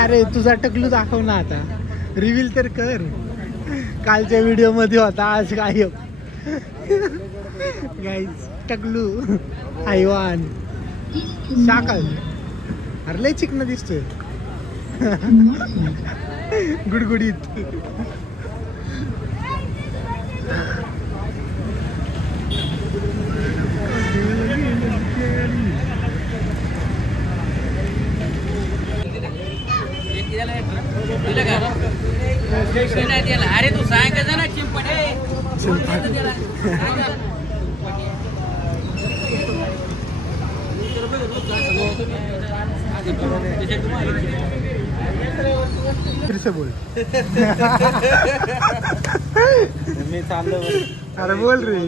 अरे तुझा टकलू दाखव ना आता, रिव्हील तर कर. कालच्या व्हिडिओ मध्ये होता, आज गायब. गाईज टकलू हैवान शाकाल. अरे लय चिकन दिसतोय. गुडगुडीत. अरे तू सांगायचं ना चिंपडे. फिर से बोल. मी चाललो. अरे बोल रे.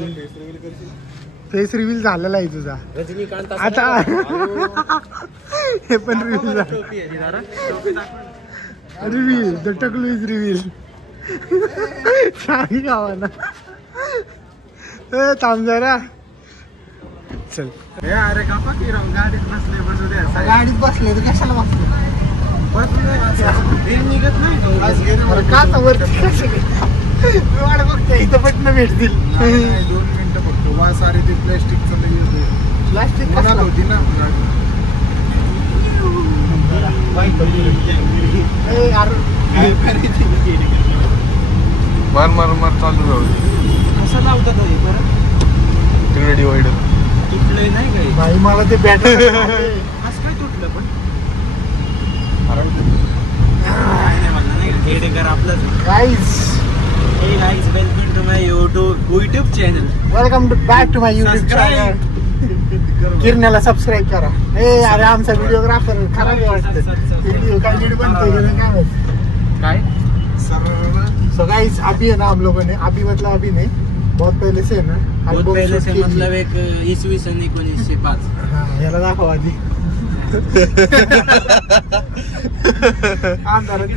फेस रिव्हील झालेला आहे तुझा रजनीकांत आता. हे पण रिव्हील झालं. रिव्हील द टकलू इज रिव्हील. सांगी गावाला. थांब जरा. चल. अरे का गाडीत बसले बसू द्या. गाडीत बसले तर कशाला बसले. निघत नाही का वाट बघते इथं पटन भेटतील. 2 मिनिटं फक्त. सारे ते प्लॅस्टिकचं प्लास्टिक होती ना. मार चालू राहू. कसं लावतात तिकडे डिवायडर तुटलंय नाही काही. भाई मला ते बॅटर असं काय तुटलं पण. आपलं guys welcome to my YouTube channel. Welcome to back to my YouTube channel. किरण्याला सबस्क्राईब करा. अरे आमचा व्हिडिओग्राफर खराब वाटतं. व्हिडिओ काय नीट बनतोय काय. सो गाइस अभी है ना हम लोगों ने, अभी मतलब अभी नहीं, बहुत पहले से है ना. बहुत पहले से मतलब एक 1905. हाँ याला दाखव आधी.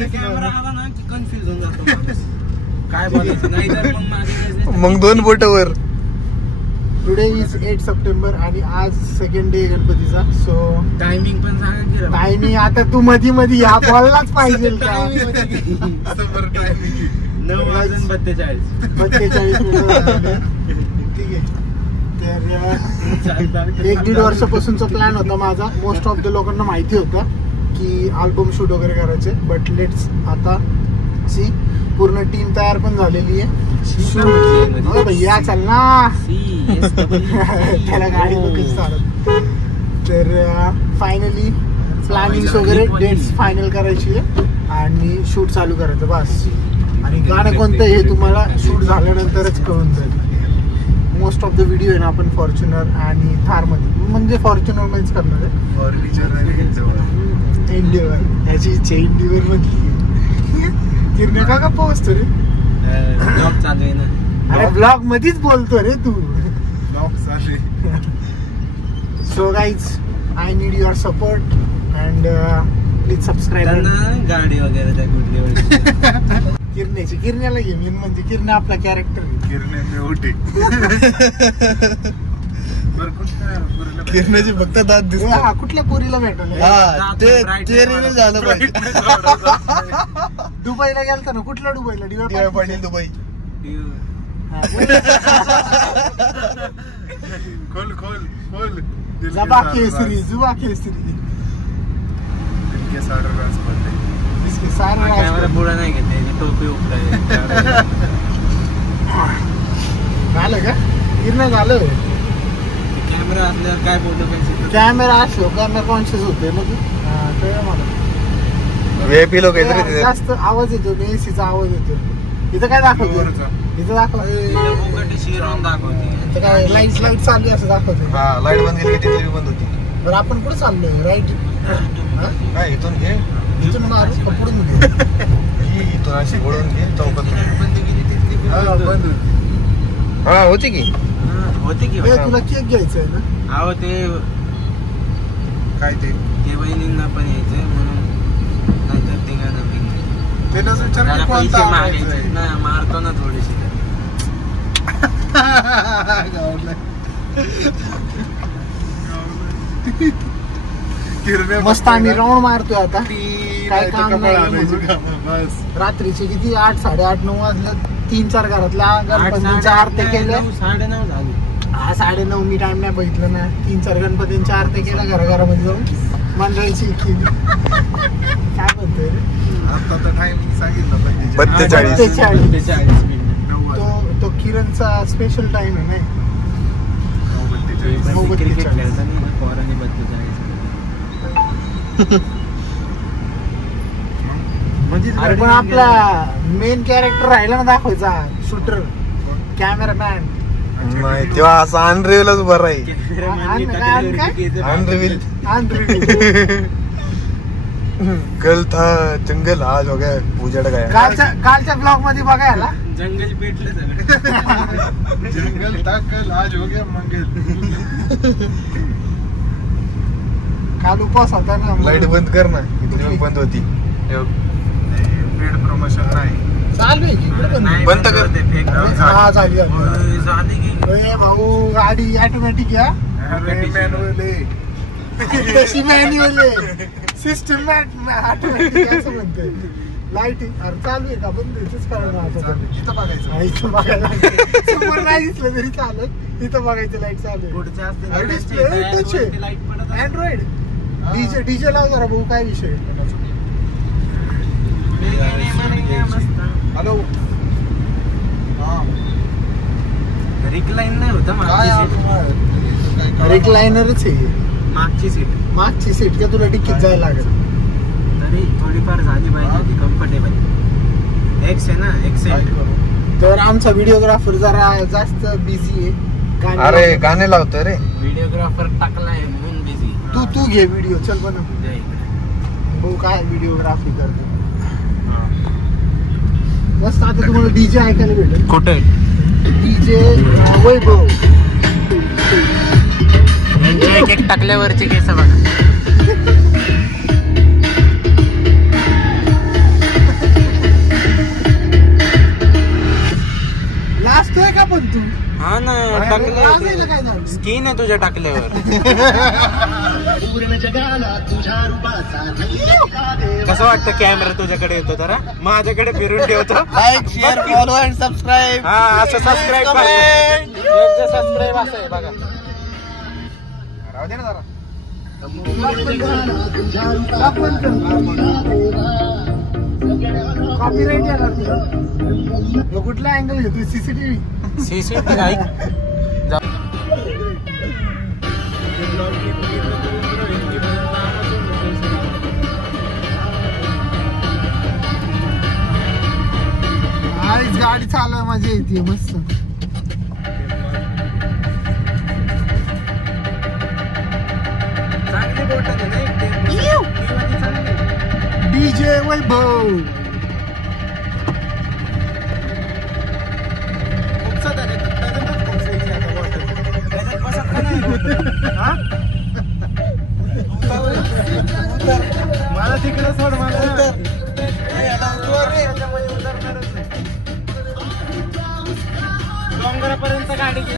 कॅमेरा आला ना की कन्फ्युज होऊन जातो माणूस. काय बोलायचं नाही तर मग 2 बोटावर. टुडे इज 8 सप्टेंबर आणि आज सेकंड डे गणपतीचा. सो टायमिंग पण सांगा की. टायमिंग आता तू मध्ये या बोललाच पाहिजे का. 9:42. 42 ठीक आहे. तर 1-1.5 वर्षापासूनचा प्लॅन होता माझा. मोस्ट ऑफ द लोकांना माहिती होतं की अल्बम शूट वगैरे करायचे. बट लेट्स आता सी पूर्ण टीम तयार पण झालेली आहे. भैया चल ना. त्याला गाडी बघच चालत. तर फायनली प्लॅनिंग वगैरे डेट्स फायनल करायची आहे आणि शूट चालू करायचं बस. आणि गाणं कोणतं हे तुम्हाला शूट झाल्यानंतरच कळून जाईल. मोस्ट ऑफ द व्हिडिओ आहे ना आपण फॉर्च्युनर आणि थारमध्ये, म्हणजे फॉर्च्युनर मध्येच करणार आहे. इंडियावर याची इच्छा इंडियावर मधली. किरणे का पोहोचतो रे. जॉब चालू आहे ना. अरे ब्लॉग मध्येच बोलतो रे तू. So guys I need your support and please subscribe. गाडी वगैरे त्या कुठली किरण्याची किरण्याला घे. मेन म्हणजे किरणे आपला कॅरेक्टर. किरण्याची फक्त दात दिसतो. हा कुठल्या पोरीला भेटल. ते झालं पाहिजे. दुबईला गेलता ना. कुठल्या दुबईला. दिवाळी पाटील दुबई. खोल जुबा केसरी. इसके सारे कॅमेरा बुडा नाही घेते. टोपी उपला झालं का. किरण झालं. कॅमेरा असल्यावर काय बोलतो. कॅमेरा असलो कॅमेरा कॉन्शियस होते मग. मला VIP लोक जास्त आवाज येतो. एसीचा आवाज येतो. इथं काय दाखवतो. इथं दाखवते काय लाईट चालू असं दाखवते. लाईट बंद केली की तिथली बंद होती. बरं आपण कुठे चाललोय. राईट. इथून घे. इथून मारू पकडून घे. इथून अशी ओढून घे चौकात. हा होती की तुला केक घ्यायचा आहे ना. अहो ते काय ते बहिणींना पण यायचंय म्हणून नंतर ते गाणं पैसे मागायचे ना. मारतो ना थोडीशी. मस्त आम्ही राऊंड मारतोय आता. काय काम नाही म्हणून. रात्रीचे किती 8, 8:30, 9 वाजले. 3-4 घरातल्या गणपतींच्या आरत्या केल्या. 9:30 झाली. 9:30 मी टाइम नाही बघितलं ना. 3-4 गणपतींच्या आरत्या केल्या घराघरामध्ये जाऊन मंडळाची केली. काय म्हणतोय रे? आता तर टाइम सांगितलं 42. 42 मिनिट. तो किरणचा स्पेशल टाइम आहे नाही. 42. क्रिकेट खेळताना पोरांनी 42. अरे पण आपला मेन कॅरेक्टर राहिला ना दाखवायचा. Shooter, cameraman. नाही तेव्हा असं अनरिअलच बरं आहे. अनरिव्हिल. कल था जंगल आज हो गया उजड़ गया. कालच्या ब्लॉग मध्ये बघायला जंगल पेटलं सगळं. जंगल था कल आज हो गया मंगल. काल उपवास होता ना. लाईट बंद कर ना. इथली बंद होती. पेड प्रमोशन नाही चालू आहे की इकडे पण. बंद कर. हा झाली. झाली की ए भाऊ गाडी ऑटोमॅटिक या. तशी मॅन्युअल आहे. सिस्टम ऑटोमॅटिक असं म्हणते. लाईट अरे चालू आहे का बंद आहे? तेच कळलं आता. इथं बघायचं. इथं बघायला समोर नाही दिसलं तरी चालत. इथं बघायचं लाईट चालू आहे. पुढच्या लाईट पडत अँड्रॉइड डीजे लाव जरा भाऊ. काय विषय? हॅलो. रिक्लाइन नाही होता रिक्लायनरच आहे. मागची सीट मागची सीट का तुला डिक्कीत जायला लागेल. तरी थोडीफार झाली पाहिजे ती कम्फर्टेबल. एक्स आहे ना, एक्स आहे. तर आमचा व्हिडिओग्राफर जरा जास्त बिझी आहे. अरे गाणे लावतोय रे. व्हिडिओग्राफर टाकलाय म्हणून बिझी. तू घे व्हिडिओ. चल बनव भाऊ. काय व्हिडिओग्राफी करतो मस्त. आता तुम्हाला डीजे ऐकायला भेटेल. कुठे डीजे वैभव. एक टाकल्यावरचे केस बघा. लास्ट आहे का पण तू? हा ना, लाजायला काय झालं? स्किन आहे तुझ्या टाकल्यावर. कसं वाटतं कॅमेरा तुझ्याकडे येतो जरा माझ्याकडे फिरून ठेवतो. Like, share, follow and subscribe. हा असं सबस्क्राईब सबस्क्राईब असं आहे बघा. राहू दे ना जरा. कॉपीराईट येणार तुला. कुठला अँगल घेतोय? सीसीटीव्ही. सीसीटीव्ही नाही. आज गाडी चालवायला मजा येते मस्त. चांगली बोट आहे ना. डीजे वैभव.